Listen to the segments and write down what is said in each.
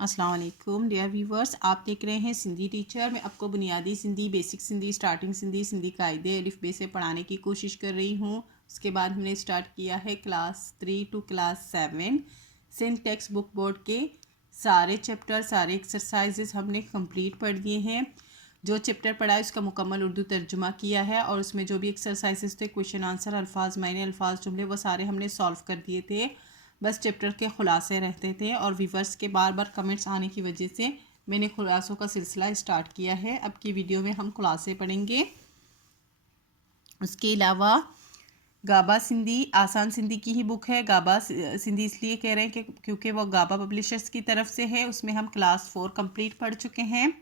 अस्सलाम वालेकुम dear viewers, आप देख रहे हैं सिंधी टीचर। मैं आपको बुनियादी सिंधी, बेसिक सिंधी, स्टार्टिंग सिंधी, सिंधी कायदे अलिफ बे से पढ़ाने की कोशिश कर रही हूँ। उसके बाद हमने स्टार्ट किया है class 3 to class 7 Sindh text book board के सारे चैप्टर, सारे एक्सरसाइजेस हमने कंप्लीट पढ़ दिए हैं। जो चैप्टर पढ़ा है उसका मुकम्मल उर्दू तर्जुमा किया है और उसमें जो भी एक्सरसाइजेस थे, क्वेश्चन आंसर, अल्फाज मायने, अल्फाज जुमले, वो सारे हमने सॉल्व कर दिए थे। बस चैप्टर के खुलासे रहते थे और व्यूवर्स के बार बार कमेंट्स आने की वजह से मैंने खुलासों का सिलसिला स्टार्ट किया है। अब की वीडियो में हम खुलासे पढ़ेंगे। उसके अलावा गाबा सिंधी आसान सिंधी की ही बुक है। गाबा सिंधी इसलिए कह रहे हैं कि क्योंकि वो गाबा पब्लिशर्स की तरफ से है। उसमें हम क्लास 4 कंप्लीट पढ़ चुके हैं।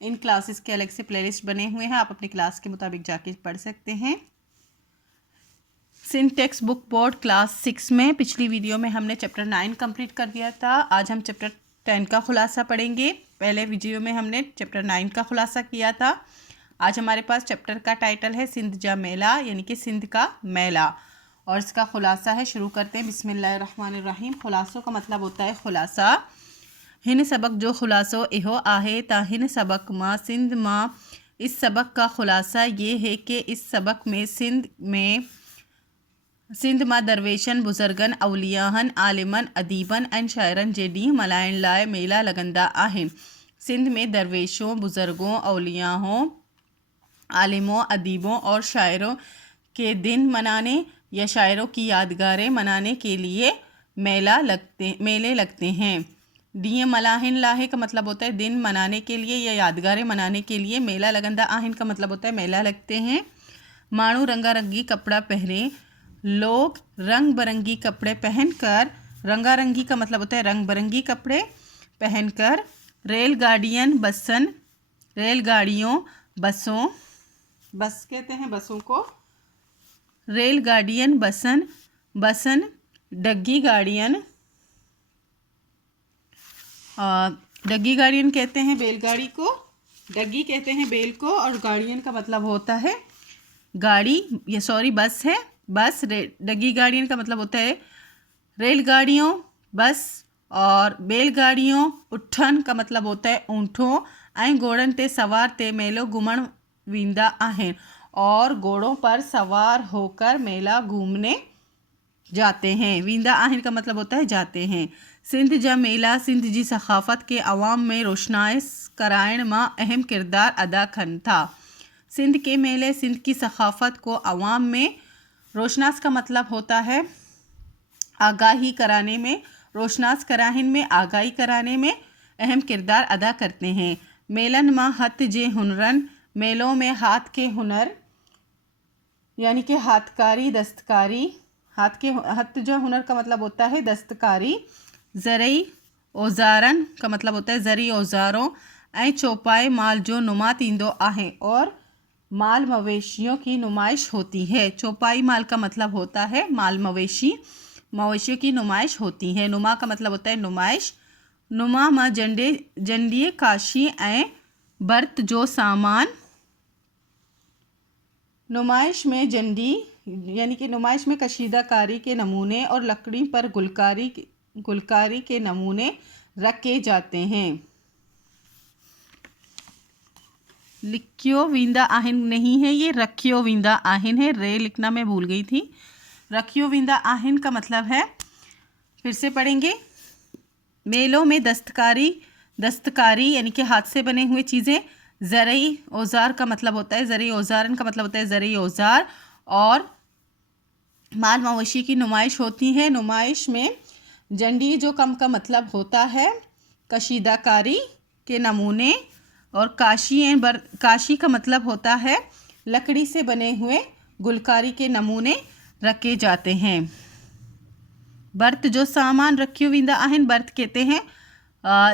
इन क्लासेस के अलग से प्लेलिस्ट बने हुए हैं, आप अपनी क्लास के मुताबिक जाके पढ़ सकते हैं। Sindh text book board class 6 में पिछली वीडियो में हमने चैप्टर 9 कंप्लीट कर दिया था। आज हम चैप्टर 10 का खुलासा पढ़ेंगे। पहले वीडियो में हमने चैप्टर 9 का खुलासा किया था। आज हमारे पास चैप्टर का टाइटल है सिंध जा मेला, यानी कि सिंध का मेला, और इसका खुलासा है। शुरू करते हैं। बिस्मिल्लाहिर्रहमानिर्रहीम। खुलासों का मतलब होता है खुलासा। हिन सबक जो खुलासो इहो आहे ता हिन सबक मां सिंध मां इस सबक का खुलासा ये है कि इस सबक में सिंध मां दरवेशन, बुज़ुर्गन, अवलियाहन, आलिमन, अदीबन ऐं शाइरन जे ॾींहुं मल्हाइण लाइ मेला लॻंदा आहिनि। सिंध में दरवेशों, बुज़ुर्गों, अवलियाओं, आलिमों, अदीबों और शायरों के दिन मनाने या शायरों की यादगारें मनाने के लिए मेले लगते हैं। ॾींहुं मल्हाइण लाइ का मतलब होता है दिन मनाने के लिए या यादगारें मनाने के लिए। मेला लॻंदा आहिनि का मतलब होता है मेला लगते हैं। माण्हू रंगारंगी कपड़ा पहने, लोग रंग बिरंगी कपड़े पहनकर, रंगारंगी का मतलब होता है रंग बिरंगी कपड़े पहनकर रेलगाड़ियों, बसों, बस कहते हैं बसों को, रेलगाड़ियन, बसन, डग्गी गाड़ियन, डग्गी गाड़ियन कहते हैं बैलगाड़ी को, डग्गी कहते हैं बैल को, और गाड़ियन का मतलब होता है गाड़ी, ये सॉरी बस है, बस। डग्गी गाड़ियन का मतलब होता है रेलगाड़ियों, बस, और बैलगाड़ियों, उठन का मतलब होता है ऊँटों, ऐं घोड़न ते सवार ते मेलो घुमण वेंदा आहिनि, और घोड़ों पर सवार होकर मेला घूमने जाते हैं। वेंदा आहिनि का मतलब होता है जाते हैं। सिंध जा मेला सिंध जी सखाफ़त के अवाम में रोशनाइश कराइण मां अहम किरदार अदा कनि था। सिंध के मेले सिंध की सखाफ़त को अवाम में, रोशनास का मतलब होता है आगाही कराने में, रोशनास कराहिन में आगाही कराने में अहम किरदार अदा करते हैं। मेलन मां हथ जे हुनरन, मेलों में हाथ के हुनर यानी कि हाथकारी, दस्तकारी, हाथ जो हुनर का मतलब होता है दस्तकारी, ज़रई औज़ारन का मतलब होता है ज़री औज़ारों, ऐं चौपाए माल जो नुमा थींदो आहे, और माल मवेशियों की नुमाइश होती है। चौपाई माल का मतलब होता है माल मवेशियों की नुमाइश होती है। नुमा का मतलब होता है नुमाइश। नुमा मां जंडिये काशी ऐं बर्त जो सामान, नुमाइश में जंडी यानी कि नुमाइश में कशीदाकारी के नमूने और लकड़ी पर गुलकारी के नमूने रखे जाते हैं। लिखियो वेंदा आहिनि नहीं है, ये रखियो वेंदा आहिनि है। रे लिखना मैं भूल गई थी। रखियो वेंदा आहिनि का मतलब है, फिर से पढ़ेंगे। मेलों में दस्तकारी यानी कि हाथ से बने हुए चीज़ें। ज़रई औज़ार का मतलब होता है ज़रई औज़ारन का मतलब होता है ज़रई औज़ार, और माल मवेशी की नुमाइश होती है। नुमाइश में जंडी जो कम का मतलब होता है कशीदाकारी के नमूने, और काशी का मतलब होता है लकड़ी से बने हुए गुलकारी के नमूने रखे जाते हैं। बर्त जो सामान रखियो वेंदा आहिनि, बर्त कहते हैं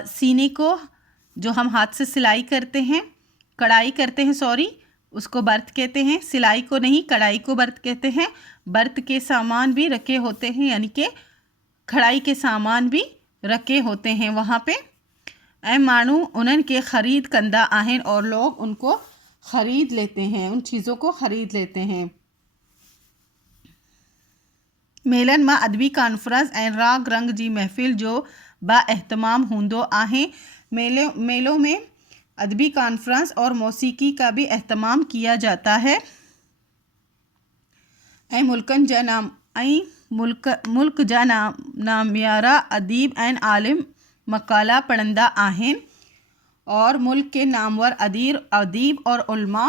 सीने को जो हम हाथ से सिलाई करते हैं, कढ़ाई करते हैं, सॉरी, उसको बर्त कहते हैं। सिलाई को नहीं, कढ़ाई को बर्त कहते हैं। बर्त के सामान भी रखे होते हैं, यानी कि कढ़ाई के सामान भी रखे होते हैं वहाँ पे। ऐं माण्हू उन्हनि के ख़रीद कंदा आहिनि, और लोग उनको ख़रीद लेते हैं, उन चीज़ों को ख़रीद लेते हैं। मेलन में अदबी कॉन्फ्रेंस ऐं राग रंग जी महफ़िल जो बाएहतमाम हूंदो आहे। मेलों में अदबी कॉन्फ्रेंस और मौसीकी का भी एहतमाम किया जाता है। ऐं मुल्क जा नामियारा अदीब ऐं आलिम मकाला पढ़ंदा आहिनि और मुल्क के नामवर अदीब और उलमा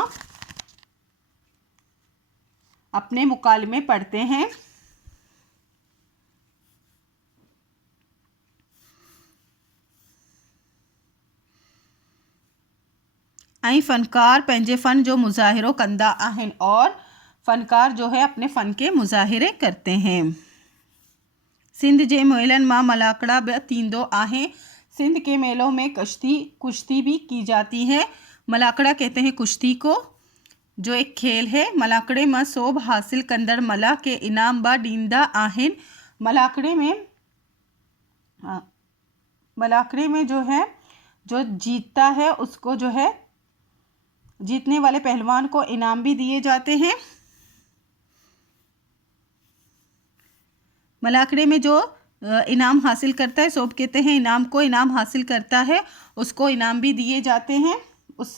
अपने मुकालमे पढ़ते हैं। ऐं फ़नकार पंहिंजे फ़न जो मुज़ाहिरो कंदा आहिनि और फ़नकार जो है अपने फ़न के मुज़ाहिरे करते हैं। सिंध जे मेलनि मां मलाकड़ा बि थींदो आहे। सिंध के मेलों में कुश्ती भी की जाती है। मलाकड़ा कहते हैं कुश्ती को, जो एक खेल है। मलाकड़े में सोभ हासिल कंदड़ मला के इनाम बि ॾींदा आहिनि। मलाकड़े में जो है जो जीतता है उसको जो है जीतने वाले पहलवान को इनाम भी दिए जाते हैं। मलाकड़े में जो इनाम हासिल करता है, सोब कहते हैं इनाम को, इनाम हासिल करता है उसको इनाम भी दिए जाते हैं। उस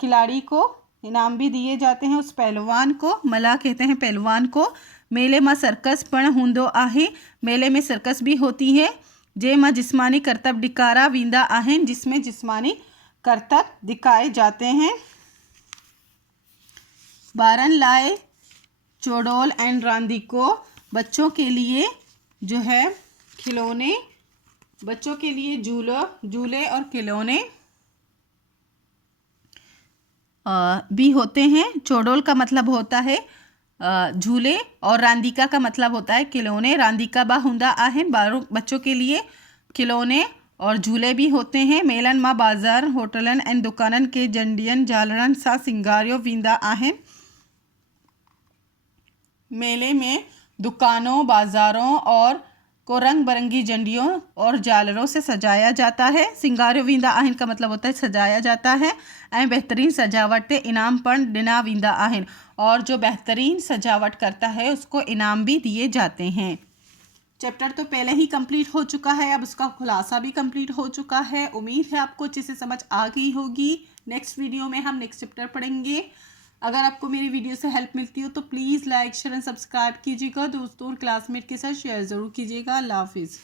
खिलाड़ी को इनाम भी दिए जाते हैं, उस पहलवान को। मला कहते हैं पहलवान को। मेले में सर्कस पण हूंदो आहे। मेले में सर्कस भी होती है जंहिंमां जिस्मानी करतब ॾेखारा वेंदा आहिनि, जिसमें जिस्मानी करतब दिखाए जाते हैं। ॿारनि लाइ चोडोल एंड रांदीको, बच्चों के लिए जो है खिलौने, बच्चों के लिए झूले और खिलौने भी होते हैं। चोडोल का मतलब होता है झूले और रांदीका का मतलब होता है खिलौने। रांदीका बा हुंदा आहिनि। बच्चों के लिए खिलौने और झूले भी होते हैं। मेलन मां बाज़ार, होटलन ऐं दुकाननि के झंडियनि झालरनि सां सिंगारियो वेंदा आहिनि। मेले में दुकानों, बाज़ारों और को रंग बिरंगी झंडियों और झालरों से सजाया जाता है। सिंगारियो वेंदा आहिनि का मतलब होता है सजाया जाता है। ऐं बेहतरीन सजावट ते इनाम पण ॾिना वेंदा आहिनि और जो बेहतरीन सजावट करता है उसको इनाम भी दिए जाते हैं। चैप्टर तो पहले ही कंप्लीट हो चुका है, अब उसका खुलासा भी कंप्लीट हो चुका है। उम्मीद है आपको अच्छे से समझ आ गई होगी। नेक्स्ट वीडियो में हम नेक्स्ट चैप्टर पढ़ेंगे। अगर आपको मेरी वीडियो से हेल्प मिलती हो तो please like, share and subscribe कीजिएगा। दोस्तों और क्लासमेट के साथ शेयर ज़रूर कीजिएगा। अल्लाह हाफिज़।